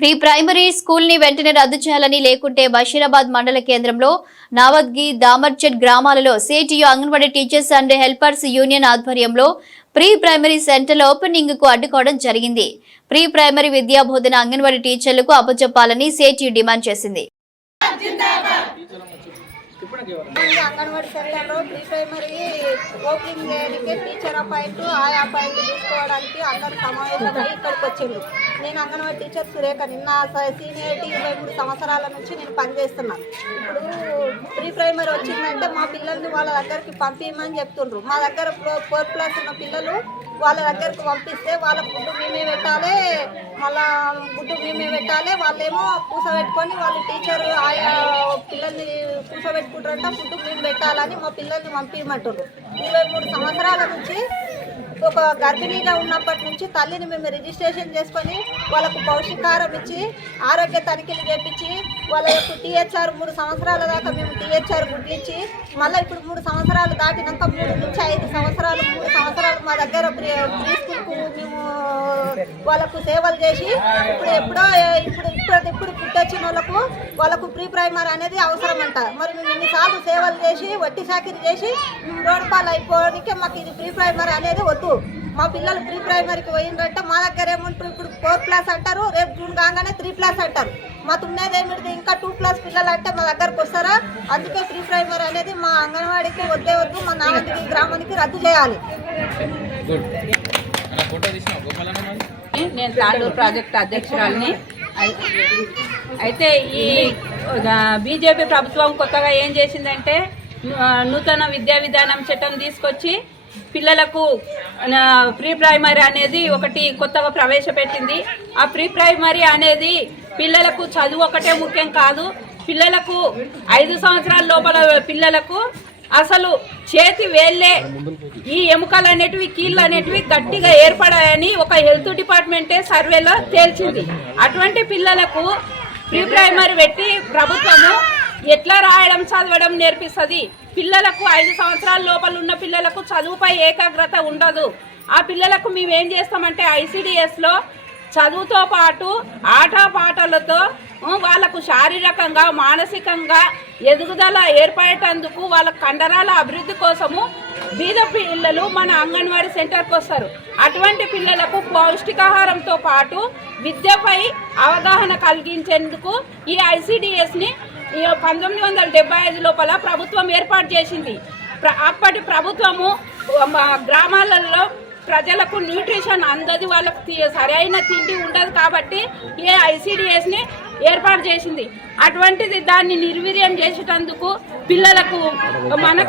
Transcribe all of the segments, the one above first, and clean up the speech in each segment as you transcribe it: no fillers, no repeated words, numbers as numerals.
Pre primary school ని వెంటనే రద్దు చేయాలని లేకుంటే బషీరాబాద్ మండల కేంద్రంలో నావద్గి దామర్చెట్ గ్రామాలలో CITU anganwadi teachers and helpers union ఆధ్వర్యంలో ప్రీ ప్రైమరీ సెంటర్ ఓపెనింగ్ కు అడ్డుకోవడం జరిగింది. ప్రీ ప్రైమరీ విద్యా బోధన అంగన్వాడీ టీచర్లకు అప్పచెప్పాలని సిఐటియు డిమాండ్ చేసింది. అంగన్వాడీ సెంటర్లో ప్రీ ప్రైమరీ ఓపెనింగ్ చేయడానికి టీచర్ అపాయింట్ ఆయా అపాయింట్ తీసుకోవడానికి అందరూ సమావేశమై ఇక్కడికి వచ్చిండ్రు. నేను అంగన్వాడీ టీచర్ సురేఖ. నిన్న సీనియారిటీ 23 సంవత్సరాల నుంచి నేను పనిచేస్తున్నాను. ఇప్పుడు ప్రీ ప్రైమరీ వచ్చిందంటే మా పిల్లల్ని వాళ్ళ దగ్గరికి పంపించమని చెప్తుండ్రు. మా దగ్గర 4th క్లాస్ ఉన్న పిల్లలు వాళ్ళ దగ్గరకు పంపిస్తే వాళ్ళ గుడ్డు మేమే పెట్టాలి, మళ్ళా గుడ్డు మేమే పెట్టాలి. వాళ్ళేమో కూసబెట్టుకొని వాళ్ళు టీచర్ ఆయా పిల్లల్ని కూసబెట్టుకుంటారంట, గుడ్డు మేము పెట్టాలని మా పిల్లల్ని పంపించమంటారు. 23 సంవత్సరాల నుంచి ఒక గర్భిణీగా ఉన్నప్పటి నుంచి తల్లిని మేము రిజిస్ట్రేషన్ చేసుకొని వాళ్ళకు పౌష్టికాహారం ఇచ్చి ఆరోగ్య తనిఖీలు చేపించి వాళ్ళ యొక్క టీహెచ్ఆర్ 3 సంవత్సరాల దాకా మేము టీహెచ్ఆర్ గుడ్లిచ్చి మళ్ళీ ఇప్పుడు 3 సంవత్సరాలు దాటినాక 3 నుంచి 5 సంవత్సరాలు 3 సంవత్సరాలు మా దగ్గర ప్రీ స్కూల్కు మేము వాళ్ళకు సేవలు చేసి ఇప్పుడు పుట్టొచ్చిన వాళ్ళకు ప్రీ ప్రైమరీ అనేది అవసరం అంట. మరి మేము ఇన్నిసార్లు సేవలు చేసి వట్టి చాకిరి చేసి మేము రోడ్పాలు అయిపోవడానికి మాకు ఇది ప్రీ ప్రైమరీ అనేది వద్దు. మా పిల్లలు ప్రీ ప్రైమరీకి పోయిందంటే మా దగ్గర ఏమంటారు, ఇప్పుడు 4th క్లాస్ అంటారు, రేపు జూన్ కాగానే 3 క్లాస్ అంటారు. మాకు ఉన్నదేమిటి ఇంకా 2 క్లాస్ పిల్లలు అంటే మా దగ్గరకు వస్తారా? అందుకే ప్రీ ప్రైమరీ అనేది మా అంగన్వాడీకి వద్దు, మా నావద్గి గ్రామానికి రద్దు చేయాలి. నేను తాండూరు ప్రాజెక్ట్ అధ్యక్షురాలిని. అయితే ఈ బీజేపీ ప్రభుత్వం కొత్తగా ఏం చేసిందంటే నూతన విద్యా విధానం చట్టం తీసుకొచ్చి పిల్లలకు ప్రీ ప్రైమరీ అనేది ఒకటి కొత్తగా ప్రవేశపెట్టింది. ఆ ప్రీ ప్రైమరీ అనేది పిల్లలకు చదువు ఒకటే ముఖ్యం కాదు, పిల్లలకు 5 సంవత్సరాల లోపల పిల్లలకు అసలు చేతి వేళ్ళే ఈ ఎముకలు అనేటివి కీళ్ళు అనేటివి గట్టిగా ఏర్పడాయని ఒక హెల్త్ డిపార్ట్మెంటే సర్వేలో తేల్చింది. అటువంటి పిల్లలకు ప్రీ ప్రైమరీ పెట్టి ప్రభుత్వము ఎట్లా రాయడం చదవడం నేర్పిస్తుంది. పిల్లలకు 5 సంవత్సరాల లోపల ఉన్న పిల్లలకు చదువుపై ఏకాగ్రత ఉండదు. ఆ పిల్లలకు మేమేం చేస్తామంటే ICDSలో చదువుతో పాటు ఆటపాటలతో వాళ్ళకు శారీరకంగా మానసికంగా ఎదుగుదల ఏర్పడేటందుకు వాళ్ళ కండరాల అభివృద్ధి కోసము బీద పిల్లలు మన అంగన్వాడీ సెంటర్కి వస్తారు. అటువంటి పిల్లలకు పౌష్టికాహారంతో పాటు విద్యపై అవగాహన కలిగించేందుకు ఈ ICDSని 1975 లోపల ప్రభుత్వం ఏర్పాటు చేసింది. అప్పటి ప్రభుత్వము గ్రామాలలో ప్రజలకు న్యూట్రిషన్ అందది, వాళ్ళకి సరైన తిండి ఉండదు కాబట్టి ఈ ICDSని ఏర్పాటు చేసింది. అటువంటిది దాన్ని నిర్వీర్యం చేసేటందుకు పిల్లలకు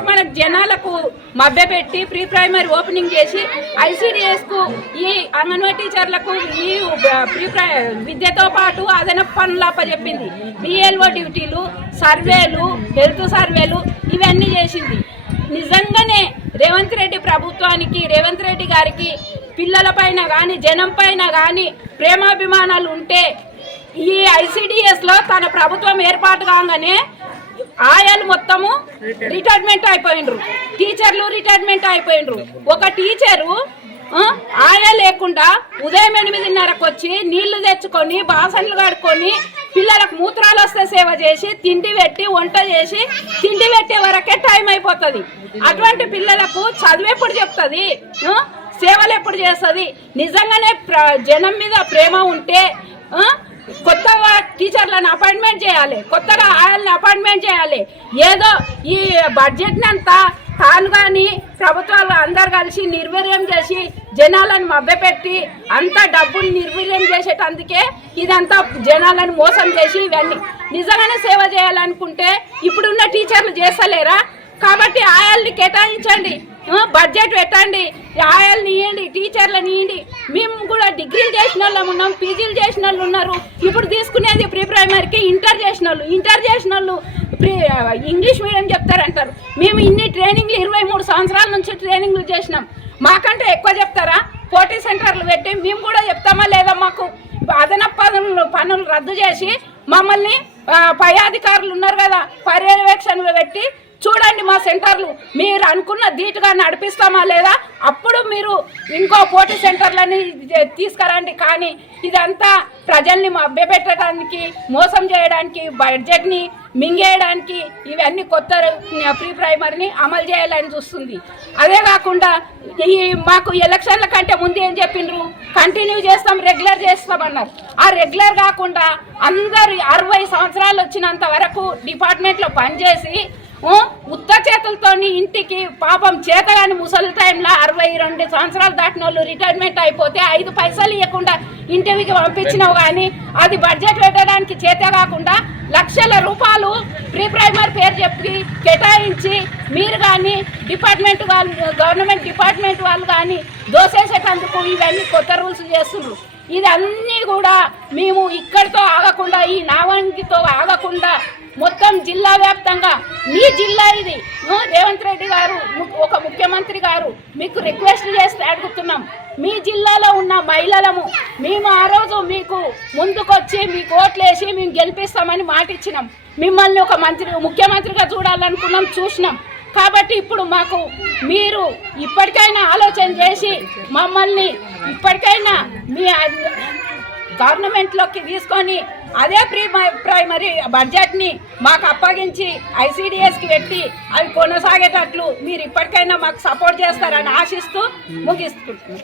మన జనాలకు మభ్యపెట్టి ప్రీ ప్రైమరీ ఓపెనింగ్ చేసి ICDSకు ఈ అంగన్వాడీ టీచర్లకు ఈ విద్యతో పాటు అదనపు పనులు అప్పచెప్పింది. BLO డ్యూటీలు, సర్వేలు, హెల్త్ సర్వేలు ఇవన్నీ చేసింది. నిజంగానే రేవంత్ రెడ్డి ప్రభుత్వానికి, రేవంత్ రెడ్డి గారికి పిల్లల పైన కానీ జనం పైన కానీ ప్రేమాభిమానాలు ఉంటే ఈ ICDSలో తన ప్రభుత్వం ఏర్పాటు కాగానే ఆయాలు మొత్తము రిటైర్మెంట్ అయిపోయిండ్రు, టీచర్లు రిటైర్మెంట్ అయిపోయిండ్రు. ఒక టీచరు ఆయా లేకుండా ఉదయం 8:30కు వచ్చి నీళ్లు తెచ్చుకొని బాసన్లు కడుక్కొని పిల్లలకు మూత్రాలు వస్తే సేవ చేసి తిండి పెట్టి వంట చేసి తిండి పెట్టే వరకే టైం అయిపోతుంది. అటువంటి పిల్లలకు చదువు ఎప్పుడు చెప్తుంది, సేవలు ఎప్పుడు చేస్తుంది? నిజంగానే జనం మీద ప్రేమ ఉంటే కొత్తగా టీచర్లను అపాయింట్మెంట్ చేయాలి, కొత్తగా ఆయల్ని అపాయింట్మెంట్ చేయాలి. ఏదో ఈ బడ్జెట్ని అంతా తాను కానీ ప్రభుత్వాలు అందరు కలిసి నిర్వీర్యం చేసి జనాలను మభ్యపెట్టి అంతా డబ్బులు నిర్వీర్యం చేసేటందుకే ఇదంతా జనాలను మోసం చేసి ఇవన్నీ. నిజంగానే సేవ చేయాలనుకుంటే ఇప్పుడున్న టీచర్లు చేస్తలేరా? కాబట్టి ఆయాల్ని కేటాయించండి, బడ్జెట్ పెట్టండి, ఆయాల్ని ఇవ్వండి, టీచర్లను ఇవ్వండి. మేము కూడా డిగ్రీలు చేసిన వాళ్ళు ఉన్నాం, పీజీలు చేసిన వాళ్ళు ఉన్నారు. ఇప్పుడు తీసుకునేది ప్రీ ప్రైమరీకి ఇంటర్ చేసిన వాళ్ళు ఇంగ్లీష్ మీడియం చెప్తారంటారు. మేము ఇన్ని ట్రైనింగ్లు 23 సంవత్సరాల నుంచి ట్రైనింగ్లు చేసినాం. మాకంటే ఎక్కువ చెప్తారా? పోటీ సెంటర్లు పెట్టి మేము కూడా చెప్తామా లేదా? మాకు అదనపు పనులు రద్దు చేసి మమ్మల్ని పై అధికారులు ఉన్నారు కదా, పర్యవేక్షణలు పెట్టి చూడండి మా సెంటర్లు మీరు అనుకున్న ధీటుగా నడిపిస్తామా లేదా, అప్పుడు మీరు ఇంకో పోటీ సెంటర్లని తీసుకురండి. కానీ ఇదంతా ప్రజల్ని మభ్యపెట్టడానికి, మోసం చేయడానికి, బడ్జెట్ని మింగేయడానికి ఇవన్నీ కొత్త ప్రీ ప్రైమరీని అమలు చేయాలని చూస్తుంది. అదే కాకుండా ఈ మాకు ఎలక్షన్ల కంటే ముందు ఏం చెప్పిండ్రు, కంటిన్యూ చేస్తాం, రెగ్యులర్ చేస్తామన్నారు. ఆ రెగ్యులర్ కాకుండా అందరు 60 సంవత్సరాలు వచ్చినంత వరకు డిపార్ట్మెంట్లో పనిచేసి ఉత్త చేతులతో ఇంటికి పాపం చేతగాని ముసలి టైంలో 62 సంవత్సరాలు దాటిన వాళ్ళు రిటైర్మెంట్ అయిపోతే 5 పైసలు ఇవ్వకుండా ఇంటికి పంపించినావు. కానీ అది బడ్జెట్ పెట్టడానికి చేతే కాకుండా లక్షల రూపాయలు ప్రీ ప్రైమరీ పేరు చెప్పి కేటాయించి మీరు కానీ డిపార్ట్మెంట్ వాళ్ళు, గవర్నమెంట్ డిపార్ట్మెంట్ వాళ్ళు కానీ దోసేసేటందుకు ఇవన్నీ కొత్త రూల్స్ చేస్తున్నారు. ఇదన్నీ కూడా మేము ఇక్కడితో ఆగకుండా, ఈ నావంగితో ఆగకుండా మొత్తం జిల్లా వ్యాప్తంగా, మీ జిల్లా ఇది, రేవంత్ రెడ్డి గారు ఒక ముఖ్యమంత్రి గారు మీకు రిక్వెస్ట్ చేసి అడుగుతున్నాం, మీ జిల్లాలో ఉన్న మహిళలము మేము ఆ రోజు మీకు ముందుకొచ్చి మీకు ఓట్లేసి మేము గెలిపిస్తామని మాట ఇచ్చినాం. మిమ్మల్ని ఒక ముఖ్యమంత్రిగా చూడాలనుకున్నాం, చూసినాం. కాబట్టి ఇప్పుడు మాకు మీరు ఇప్పటికైనా ఆలోచన చేసి మమ్మల్ని ఇప్పటికైనా మీ గవర్నమెంట్లోకి తీసుకొని అదే ప్రీ ప్రైమరీ బడ్జెట్ని మాకు అప్పగించి ఐసిడిఎస్కి పెట్టి అవి కొనసాగేటట్లు మీరు ఇప్పటికైనా మాకు సపోర్ట్ చేస్తారని ఆశిస్తూ ముగిస్తున్నాం.